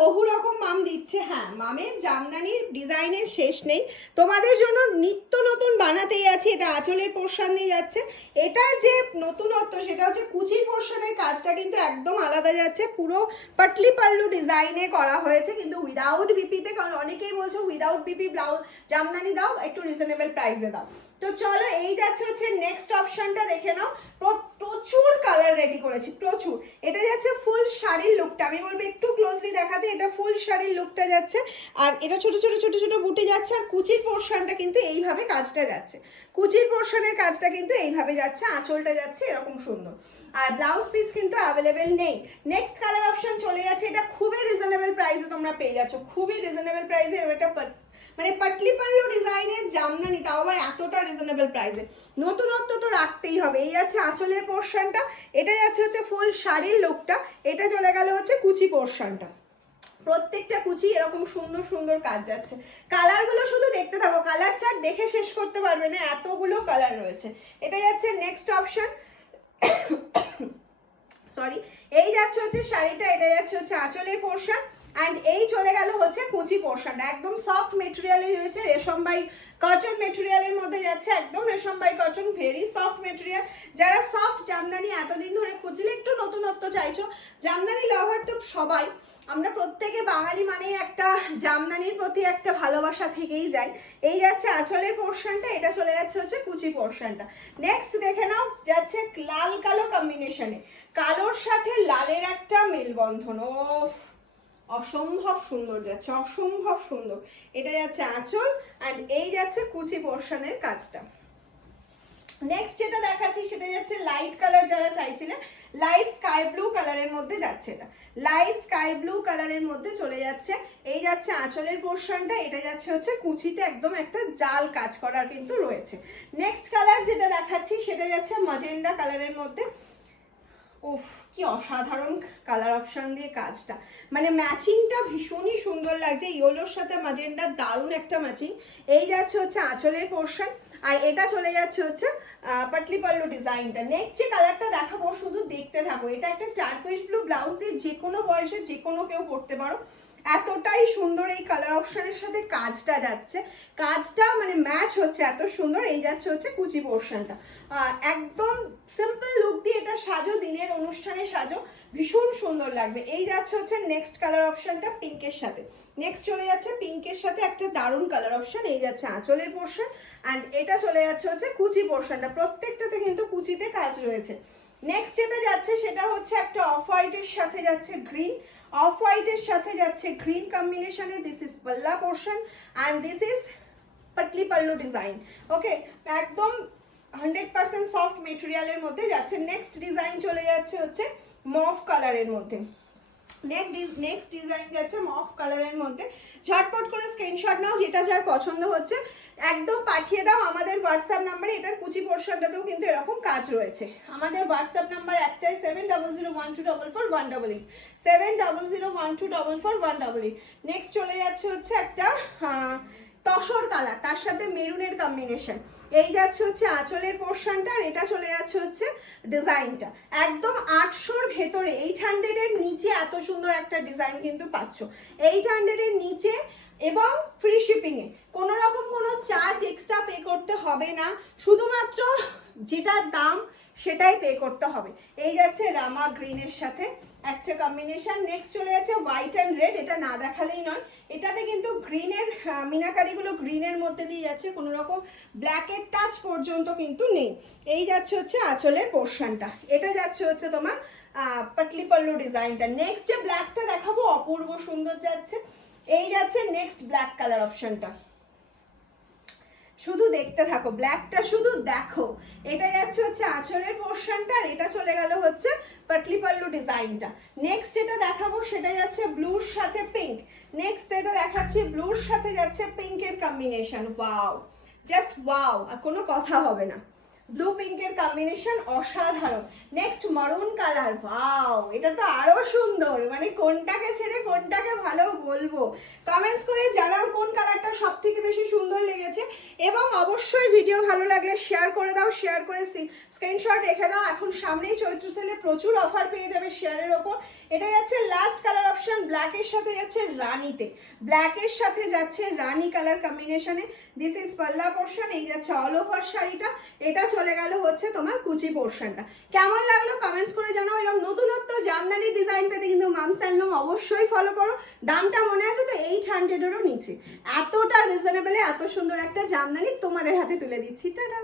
বহু রকম মাম দিচ্ছে। হ্যাঁ, মামের জামদানির ডিজাইনের শেষ নেই, তোমাদের জন্য নিত্য নতুন বানাতেই আছে। এটা আঁচলের পোর্শন দিয়ে যাচ্ছে। এটার যে নতুনত্ব সেটা হচ্ছে কুচির পোর্শনের কাজটা কিন্তু একদম আলাদা যাচ্ছে, পুরো পাটলি পাল্লু ডিজাইনে করা হয়েছে কিন্তু উইদাউট বিপিতে। কারণ অনেকেই বলছো উইদাউট বিপি ব্লাউজ জামদানি দাও, একটু রিজনেবল প্রাইসে দাও। তো চলো এই যাচ্ছে হচ্ছে নেক্সট অপশনটা, দেখে নাও। প্রচুর কালার রেডি করেছি, প্রচুর। এটা যাচ্ছে ফুল শাড়ির লুকটা, আমি বলবো একটু ক্লোজলি দেখাতে। এটা ফুল শাড়ির লুকটা যাচ্ছে, আর এটা ছোট ছোট ছোট ছোট বুটি যাচ্ছে। আর কুচির পোর্শনটা কিন্তু এইভাবে কাজটা যাচ্ছে, কুচির পোর্শনের কাজটা কিন্তু এইভাবে যাচ্ছে, আঁচলটা যাচ্ছে এরকম সুন্দর। আর ব্লাউজ পিস কিন্তু অ্যাভেলেবেল নেই। নেক্সট কালার অপশন চলে যাচ্ছে, এটা খুবই রিজনেবল প্রাইসে তোমরা পেয়ে যাচ্ছ, খুবই রিজনেবল প্রাইসে। এটা মানে পাটলি পাল্লু ডিজাইনের জামদানি, তাও আবার এতটা রিজনেবল প্রাইসে। নতুনত্ব তো রাখতেই হবে। এই আছে আঁচলের পোর্শনটা, এটা যাচ্ছে হচ্ছে ফুল শাড়ির লুকটা, এটা চলে গেল হচ্ছে কুচি পোর্শনটা। প্রত্যেকটা কুচি এরকম সুন্দর সুন্দর কাজ যাচ্ছে। কালারগুলো শুধু দেখতে থাকো, কালার চার্ট দেখে শেষ করতে পারবে না, এতগুলো কালার রয়েছে। এটা যাচ্ছে নেক্সট অপশন, সরি। এই যাচ্ছে হচ্ছে শাড়িটা, এটা যাচ্ছে হচ্ছে আঁচলের পোর্শন, অ্যান্ড এই চলে গেল হচ্ছে কুচি পোর্শনটা। একদম সফট মেটেরিয়ালে রয়েছে, রেশম বাই কটন মেটেরিয়ালের মধ্যে যাচ্ছে, একদম রেশম by cotton, very soft material. যারা সফট জামদানি এতদিন ধরে খুঁজলে, একটু নতুনত্ব চাইছো, জামদানি লাভার তো সবাই আমরা, প্রত্যেকে বাঙালি মানে একটা জামদানির প্রতি একটা ভালোবাসা থেকেই যায়। এই যাচ্ছে আঁচলের পোর্শনটা, এটা চলে যাচ্ছে হচ্ছে কুচি পোর্শনটা। নেক্সট দেখে নাও, যাচ্ছে লাল কালো কম্বিনেশনে, কালোর সাথে লালের একটা মেলবন্ধন। ও অসম্ভব সুন্দর যাচ্ছে, অসম্ভব সুন্দর। এটা যাচ্ছে আঁচল, অ্যান্ড এই যাচ্ছে কুচি পোর্শনের কাজটা। নেক্সট যেটা দেখাচ্ছি সেটা যাচ্ছে লাইট কালার, যারা চাইছিলেন লাইট স্কাই ব্লু কালারের মধ্যে যাচ্ছে। এটা লাইট স্কাই ব্লু কালারের মধ্যে চলে যাচ্ছে। এই যাচ্ছে আঁচলের পোর্শনটা, এটা যাচ্ছে হচ্ছে কুচিতে একদম একটা জাল কাজ করার কিন্তু রয়েছে। নেক্সট কালার যেটা দেখাচ্ছি সেটা যাচ্ছে ম্যাজেন্ডা কালারের মধ্যে। উফ, কি অসাধারণ কালার অপশন দিয়ে কাজটা, মানে ম্যাচিংটা ভীষণই সুন্দর লাগছে। ইয়েলোর সাথে ম্যাজেন্ডা দারুণ একটা ম্যাচিং। এই যাচ্ছে হচ্ছে আঁচলের পোর্শন, আর এটা চলে যাচ্ছে হচ্ছে পাটলি পাল্লু ডিজাইনটা। নেক্সট যে কালারটা দেখাবো শুধু দেখতে থাকো। এটা একটা টার্কুইশ ব্লু ব্লাউজ দিয়ে যে কোনো বয়সে যে কোনো কেউ পরতে পারো, এতটাই সুন্দর এই কালার অপশনের সাথে কাজটা যাচ্ছে, কাজটা মানে ম্যাচ হচ্ছে এত সুন্দর। এই যাচ্ছে হচ্ছে কুচি পোর্শনটা, একদম সিম্পল লুক দিয়ে এটা সাজো, দিনের অনুষ্ঠানে সাজো, ভীষণ সুন্দর লাগবে। এই যাচ্ছে হচ্ছে নেক্সট কালার অপশনটা পিঙ্কের সাথে। নেক্সট চলে যাচ্ছে পিঙ্কের সাথে একটা দারুণ কালার অপশন। এই যাচ্ছে আঁচলের পোর্শন, অ্যান্ড এটা চলে যাচ্ছে হচ্ছে কুচি পোর্শনটা। প্রত্যেকটাতে কিন্তু কুচিতে কাজ রয়েছে। নেক্সট যেটা যাচ্ছে সেটা হচ্ছে একটা অফ হোয়াইটের সাথে যাচ্ছে গ্রিন, অফ হোয়াইটের সাথে যাচ্ছে গ্রিন কম্বিনেশনে। This is palla portion, and this is patli pallu design. Okay, একদম 100% সফট মেটেরিয়ালের মধ্যে যাচ্ছে। নেক্সট ডিজাইন চলে যাচ্ছে হচ্ছে মফ কালারের মধ্যে। নেক্সট ডিজাইন যাচ্ছে মফ কালারের মধ্যে। ঝটপট করে স্ক্রিনশট নাও, যেটা যার পছন্দ হচ্ছে একদম পাঠিয়ে দাও আমাদের হোয়াটসঅ্যাপ নাম্বারে। এটার কুচি পোর্শনটাতেও কিন্তু এরকম কাজ রয়েছে। আমাদের হোয়াটসঅ্যাপ নাম্বার একটাই, 7001244188, 7001244188। নেক্সট চলে যাচ্ছে হচ্ছে একটা তসর কালার, তার সাথে মেরুনের কম্বিনেশন। এই যাচ্ছে হচ্ছে আঁচলের পোর্শনটা, আর এটা চলে যাচ্ছে হচ্ছে ডিজাইনটা। একদম 800-র ভেতরে 800 এর নিচে এত সুন্দর একটা ডিজাইন কিন্তু পাচ্ছ। 800 এর নিচে এবং ফ্রি শিপিংয়ে, কোনো রকম কোনো চার্জ এক্সট্রা পে করতে হবে না, শুধুমাত্র যেটার দাম সেটাই পে করতে হবে। এই যাচ্ছে রামা গ্রিনের সাথে একটা কম্বিনেশন। নেক্সট চলে যাচ্ছে হোয়াইট অ্যান্ড রেড, এটা না দেখালেই নয়। এটাতে কিন্তু গ্রিনের মিনাকারিগুলো গ্রিনের মধ্যে দিয়ে যাচ্ছে, কোনো রকম ব্ল্যাকের টাচ পর্যন্ত কিন্তু নেই। এই যাচ্ছে হচ্ছে আঁচলের পোর্শনটা, এটা যাচ্ছে হচ্ছে তোমার পাটলি পাল্লু ডিজাইনটা। নেক্সট যে ব্ল্যাকটা দেখাবো অপূর্ব সুন্দর যাচ্ছে। এই যাচ্ছে নেক্সট ব্ল্যাক কালার অপশনটা, শুধু দেখতে থাকো, ব্ল্যাকটা শুধু দেখো। এটা যাচ্ছে হচ্ছে আঁচলের পোর্শনটা, আর এটা চলে গেল হচ্ছে পাটলি পাল্লু ডিজাইনটা। নেক্সট যেটা দেখাবো সেটা যাচ্ছে ব্লুর সাথে পিঙ্ক। নেক্সট যেটা দেখাচ্ছি ব্লুর সাথে যাচ্ছে পিঙ্কের কম্বিনেশন। ওয়াও, জাস্ট ওয়াও, আর কোনো কথা হবে না। ব্লু পিঙ্কের কম্বিনেশন অসাধারণ। নেক্সট মারুন কালার, ওয়াও এটা তো আরো সুন্দর, মানে কোনটাকে ছেড়ে কোনটাকে ভালো বলবো। কমেন্টস করে জানাও কোন কালারটা সব থেকে বেশি সুন্দর লেগেছে, এবং অবশ্যই ভিডিও ভালো লাগলে শেয়ার করে দাও, শেয়ার করে স্ক্রিনশট রেখে দাও। এখন সামনেই চৈত্র সেলে প্রচুর অফার পেয়ে যাবে শেয়ারের ওপর। এটা যাচ্ছে লাস্ট কালার অপশন, ব্ল্যাকের সাথে যাচ্ছে রানিতে, ব্ল্যাকের সাথে যাচ্ছে রানি কালার কম্বিনেশনে। দিস ইজ পাল্লা পোর্শন, এই যাচ্ছে অল ওভার শাড়িটা, এটা চলে গেল হচ্ছে তোমার কুচি পোর্শনটা। কেমন লাগলো কমেন্টস করে জানাও। এরকম নতুনত্ব জামদানি ডিজাইন পেতে কিন্তু মামস অ্যান্ড লুম অবশ্যই ফলো করো। দামটা মনে আছে তো 800-এরও নিচে, এতটা রিজনেবলে এত সুন্দর একটা জামদানি তোমাদের হাতে তুলে দিচ্ছি। টাটা।